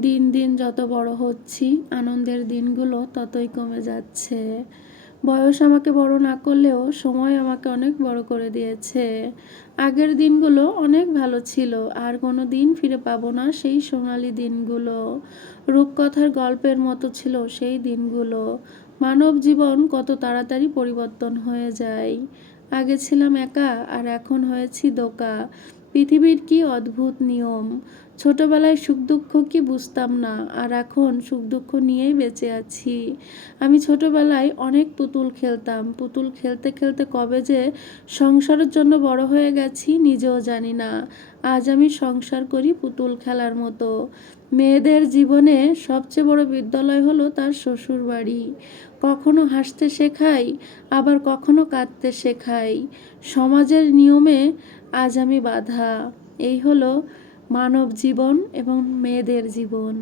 দিন দিন যত বড় হচ্ছি, আনন্দের দিনগুলো ততই কমে যাচ্ছে। বয়স আমাকে বড় না করলেও সময় আমাকে অনেক বড় করে দিয়েছে। আগের দিনগুলো অনেক ভালো ছিল, আর কোনো দিন ফিরে পাবো না সেই সোনালি দিনগুলো। রূপকথার গল্পের মতো ছিল সেই দিনগুলো। মানব জীবন কত তাড়াতাড়ি পরিবর্তন হয়ে যায়। আগে ছিলাম একা, আর এখন হয়েছি দোকা। পৃথিবীর কি অদ্ভুত নিয়ম! ছোটবেলায় সুখ দুঃখ কি বুঝতাম না, আর এখন সুখ দুঃখ নিয়েই বেঁচে আছি। আমি ছোটবেলায় অনেক পুতুল খেলতাম। পুতুল খেলতে খেলতে কবে যে সংসারের জন্য বড় হয়ে গেছি নিজেও জানি না। আজ আমি সংসার করি পুতুল খেলার মতো। মেয়েদের জীবনে সবচেয়ে বড় বিদ্যালয় হলো তার শ্বশুর বাড়ি। কখনো হাসতে শেখাই, আবার কখনো কাঁদতে শেখাই। সমাজের নিয়মে আজ আমি বাঁধা। এই হলো মানব জীবন এবং মেয়েদের জীবন।